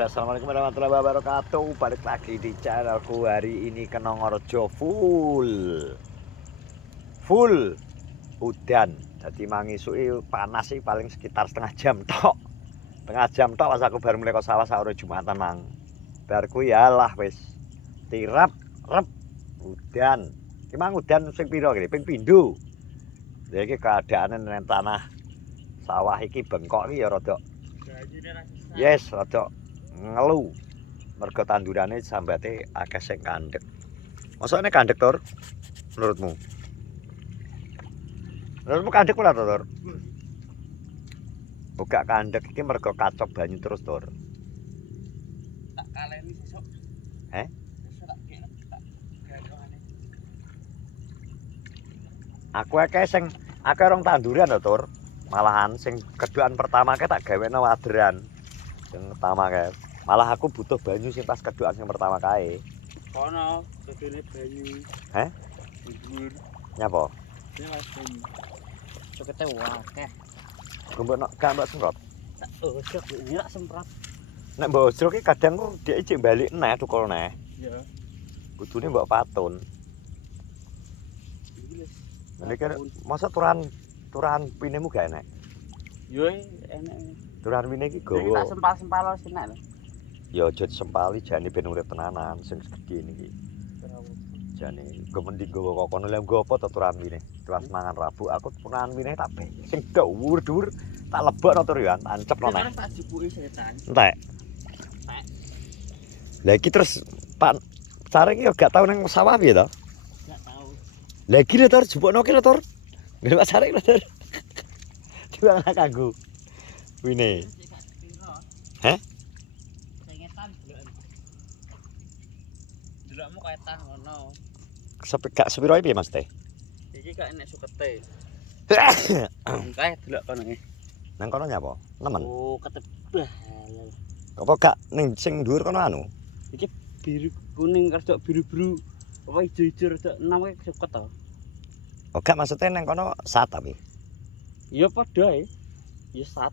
Assalamualaikum warahmatullahi wabarakatuh. Balik lagi di channelku. Hari ini Kenongorejo full udan. Jadi mangisuki panas sih paling sekitar setengah jam tok. Setengah jam tok pas aku baru mulai ke sawah sahur Jumatan mang. Barku yalah wis tirap rep udan. Ki mang udan sing pira iki? Ping pindho. Ya iki keadaane nang tanah sawah iki bengkok iki ya rada. Yes, rada ngelu. Mergo tandurane sambate akeh sing kandhek. Masane kandhek, Tur? Menurutmu? Menurutmu kandhek ora, Tur? Buka kandhek iki mergo kacok banyu terus, Tur. Tak kaleni sesuk. Sesuk tak kene tak gandongane. Aku akeh rong tanduran lho, Tur. Malahan sing keduan pertama ke tak gaweno waderan. Sing pertama kae. Malah aku butuh banyu sing pas keduan sing pertama kae. Kono gedene banyu. Dhuwur. Nyapa? Ini Mas banyu. Cokete akeh. Gak mbok semprot. Tak osok iki tak semprot. Nek mbok osruk iki kadang kok dhek ijek balik neh tukul neh. Ya. Kudune mbok patun. Iki wis. Niki masa turan pinemu gak enek? Yo enek. Turan pine iki Iki gawa. tak sempal-sempal wis enek lho. Ya aja disempali jane ben urip tenanan sing segede niki. Jane go mending gawa kokono lha nggo apa to turan pine? Kelas mangan Rabu aku turan pine tak be. Sing dhuwur-dhuwur tak lebokno tur ya, ancepno neh. Tak jupuki setan. Entek. Lah iki terus Pak Cari iki yo gak tau nang sawah piye to? Gak tau. Lah iki lho Tur, jupukno ki lho Tur. Nggih Pak Cari lho Tur. Diwang kanggo wine. Heh? Sengetan delok. Delokmu kaya tan ngono. Gak sepiro piye Mas Teh? Iki gak enek sukete. Kae delok kono iki. Nang kono nyapa? Nemen. Oh, ketebah. Apa gak ning sing dhuwur kono anu? Iki biru kuning rada biru-biru. Apa ijo-ijo rada enam kae suket to. Oh gak maksudnya nang kono sat tapi. Ya padha ae. Ya sat.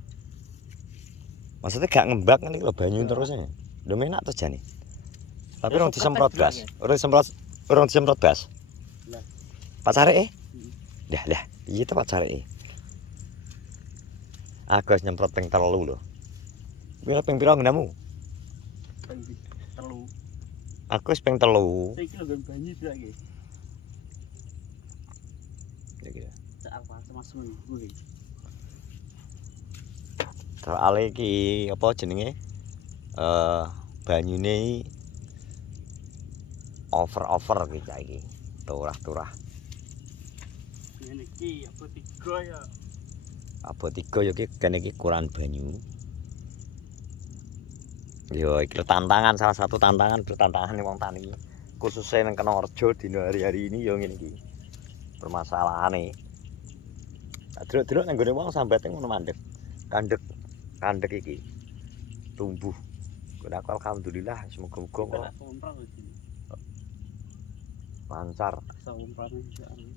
Maksudnya gak ngembak ngene lho banyu terusnya. Lho enak to jane. Tapi Ya, urung suket disemprot tes gas. Urung disemprot gas. Lah. Pak Careke? Lah, iya to Pak Careke. Aku wis nyemprot ping 3 lho. Kuwi ping pira nggonmu? Ping 3. Aku wis ping 3. Iki lho nggon banyu iki lagi. Iki. Cak apa Mas men kuwi. Soale iki apa jenenge? Banyune over iki cak iki. Turah-turah. Ngene iki apa 3 ya. Apa 3 ya iki kene iki kurang banyu. Yo iki tantangan salah satu tantangan wong tani. Khususnya nang Kenongorejo dina hari-hari ini yo ngene iki. Permasalahane. Delok-delok nang gone wong sambate ngono mandek. Kandek iki tumbuh. Kok aku alhamdulillah semoga-moga lancar.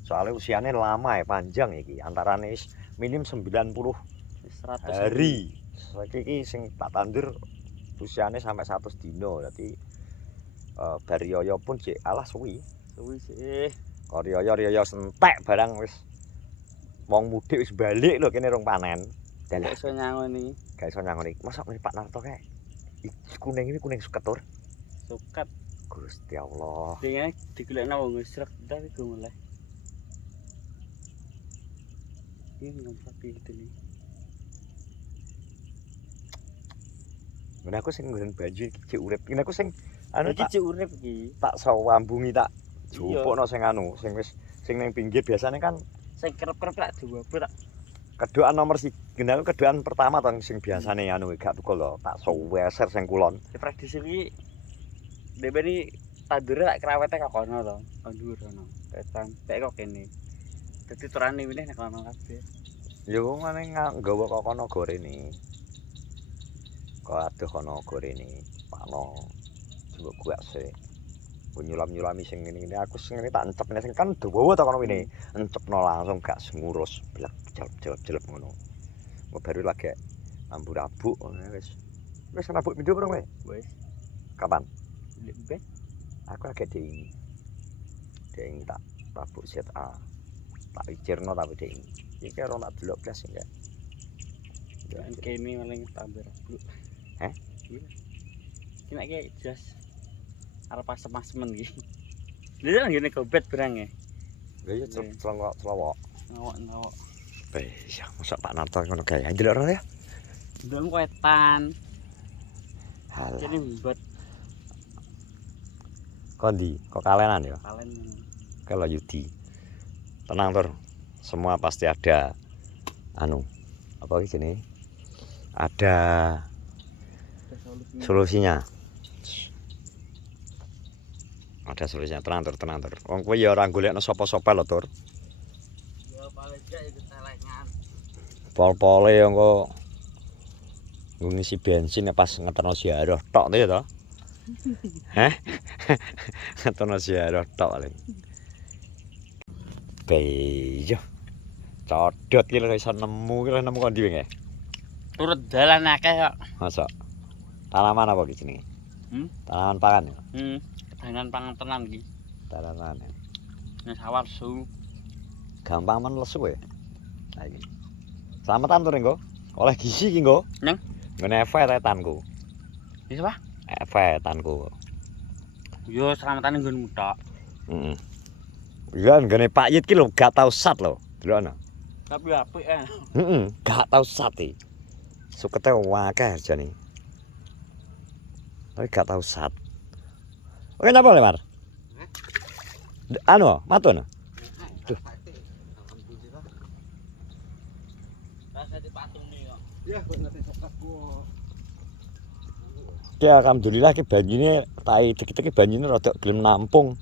Soalnya usianya lama ya, panjang iki. Antarane minim 90 hari. Saiki iki sing tak tandur usianya sampai 100 dino. Dadi Barioyo pun jek alah suwi. Suwi sih. Kok riyo sentek barang wis wong mudik wis balik lho kene rong panen. Gak iso nyangoni. Gak iso nyangoni. Masa ngene Pak Narto kae. Kuning ini kuning suket Tur. Suket. Gusti Allah. Dene digolekno wong srek tapi go mulai. Ini ngompak iki nih. Ngene aku sing nggon banyu iki cek urip. Ngene aku sing anu Iki cek urip iki. tak sawambungi tak jupukno sing anu, sing wis sing ning pinggir biasane kan Sing kerep-kerep lak diwabur tak. keduan nomor aku keduan pertama to sing biasane anu gak tukul lho, tak seweser sing kulon. Prediksi iki debeni tandure tak krawete kok kono to. Kondur kono. Tetan tek kok kene. Dadi turane wineh nek kono kabeh. Yo ngene nggawa kok kono gorene. Kok aduh kono gorene. Pano. Coba gua sih. Nyulam-nyulami sing ngene-ngene aku sing ngene tak encepne sing kan dawa to kono wine. Encepno langsung gak ngurus, blek jelep-jelep ngono. Baru lagi ambu rabuk ngono wis. Wis nabuk pindho urung kowe? Wis. Kapan? Ben. Aku agak ding. Ding tak tabuk ZA. Tak pikirno tapi ding. Iki karo tak delok blas enggak. Kan kene paling tambah blu. Heh? Iya. Kena ki jas arep asem-asemen iki. Lha ngene gobet berang ya. Lha iya celowok. Ngawak-ngawak. Iya, mosok Pak Narto ngono gawe. Ndelok ora ya? Ndang wetan. Halah. Kene mbet Kondi, kok kalenan ya? kalen. Kalau Yudi. Tenang, Tur. Semua pasti ada apa sini? Ada solusinya. Ada solusinya. Tenang, Tur. Wong kowe ya ora golekno sapa-sapa lho, Tur. Ya paling gak itu telengan. Pol-pole engko ngisi bensin pas ngeterno ziarah tok to ya to? Heh. Ngeterno ziarah tok paling. Beyo. Codot ki lho iso nemu ki lho nemu kondi wingi. Turut dalan akeh kok. Masa tanaman apa ki jenenge? Tanaman pangan ya. Dengan pangan tenan iki. Tanaman. Nek sawar su. Gampang men lesu ya. Nah iki. Slametan tur engko. Oleh gizi ki engko. Nang ngene efetanku. Wis apa? Efetanku. Yo slametane nggonmu tok. Heeh. Iya nggone Pak Yit ki lho gak tau sat lho. Delokno. Tapi apik Gak tau sat iki. Sukete akeh hargane. Tapi gak tau sat. Oke napa Lemar? Matun. Duh. Ya alhamdulillah ki banyune tak idek-idek banyune rada gelem nampung.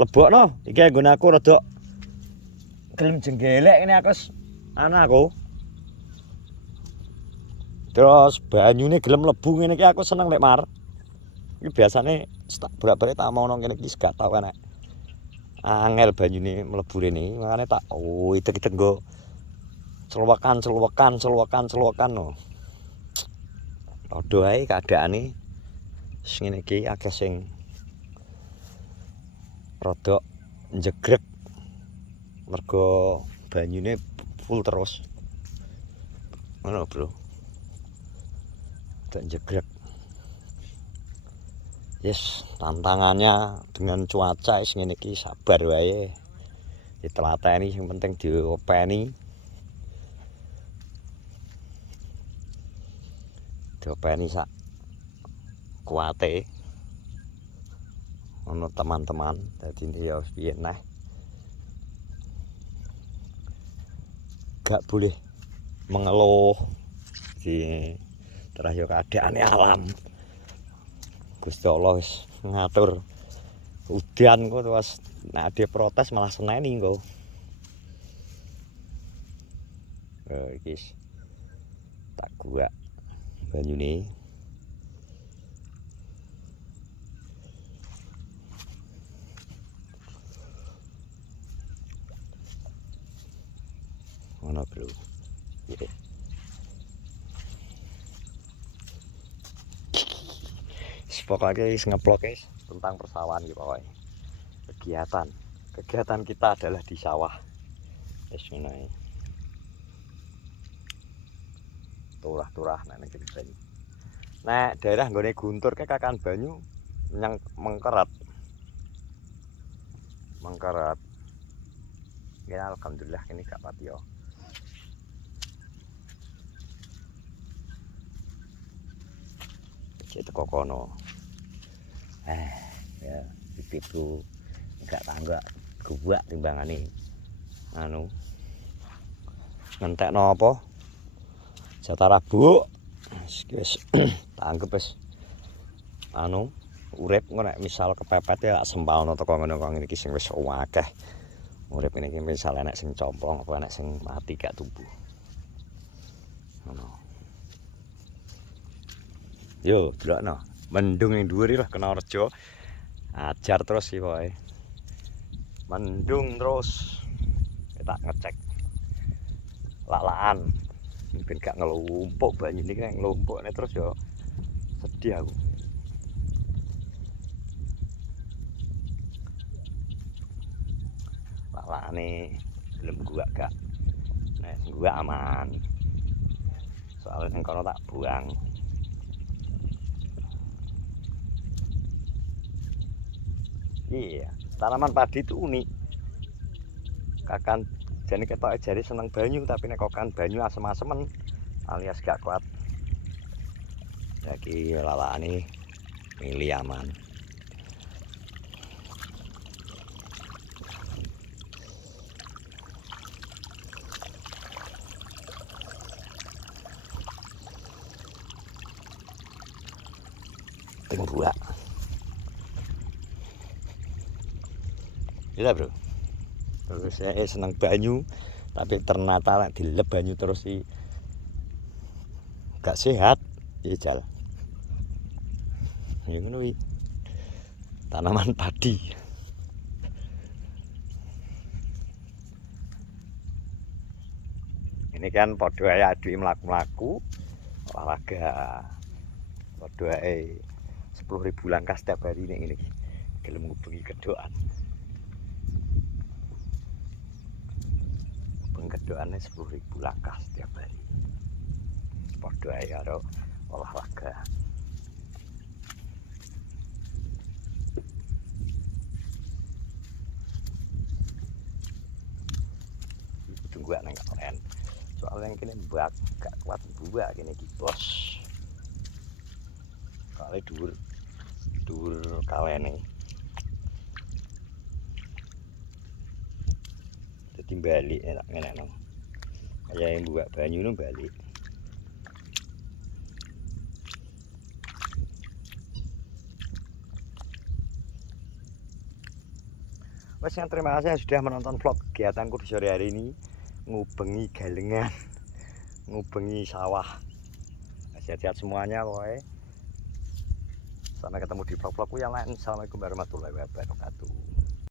Lebokno, iki anggone aku rada gelem jenggelek ini aku aku. Terus banyune gelem mlebu ngene iki aku seneng lek Mar. Iki biasane tak bolak-balik tak mono ngene iki gak tau enek. Angel banyune mlebu rene, makane tak idek-idek nggo celuwekan no. Padha ae keadaane wis ngene iki akeh sing rada njegrek mergo banyune full terus. Ngono, Bro. Tak njegrek. Yes, tantangannya dengan cuaca wis ngene iki sabar wae. Ditelateni sing penting diopeni. Diopeni sak kuate. Ono teman-teman, dadi ya piye neh. Gak boleh mengeluh di terakhir keadaane alam. Gusti Allah wis ngatur udan kok terus nek ade protes malah seneni kok. Iki tak gua banyune. Ngono, Bro. Iya. Pokoknya ngeplok tentang persawahan gitu pokoknya. Kegiatan kita adalah di sawah. Wis ngono ae. Turah-turah nek kene banyu. Nek daerah nggone Guntur ke Kakan Banyu nyang mengkeret. Ya alhamdulillah ini gak pati yo. Iki teko kono. Ya pipiku enggak tanggak gubak timbangane ngentekno apa jatah rabuk wis tak anggap wis urip engko nek misal kepepet ya sempalno teko ngono kok ngene iki sing wis akeh urip ngene iki misal enek sing complong apa enek sing mati gak tumbuh ngono yo delokno mendung ning dhuwur lho kena rejo ajar terus sih pokoke mendung terus kita ngecek lalaan ben gak ngelumpuk banyu ini kayak ngelumpuk terus ya sedih aku. Lalane belum gua gak. Nah, gua aman. Soalnya yang kono tak buang. Iya, tanaman padi itu unik. Kakan jane ketoke jari seneng banyu tapi nek kokan banyu asem-asemen alias gak kuat. Lagi lalane milih aman. Ting buak. Gila bro. Terus saya seneng banyu tapi ternyata lek dilep banyu terus sih gak sehat ya jal. Ya ngono iki. Tanaman padi. Ini kan padha ae aduke mlaku-mlaku olahraga. Padha ae 10.000 langkah setiap hari nek ngene iki. Gelem ngubengi kedokan. Kedokannya 10.000 langkah setiap hari. Padha ae karo olahraga. Tunggu nang kalian. Soalnya yang kini mbak gak kuat buak kini iki bos. Kali dhuwur kalene. Dadi balik enak ngene nang. Kaya yang buak banyu nu balik. Wes terima kasih yang sudah menonton vlog kegiatanku di sore hari ini. Ngubengi galengan, ngubengi sawah. Sehat-sehat semuanya pokoknya. Sampai ketemu di vlog-vlogku yang lain. Assalamualaikum warahmatullahi wabarakatuh.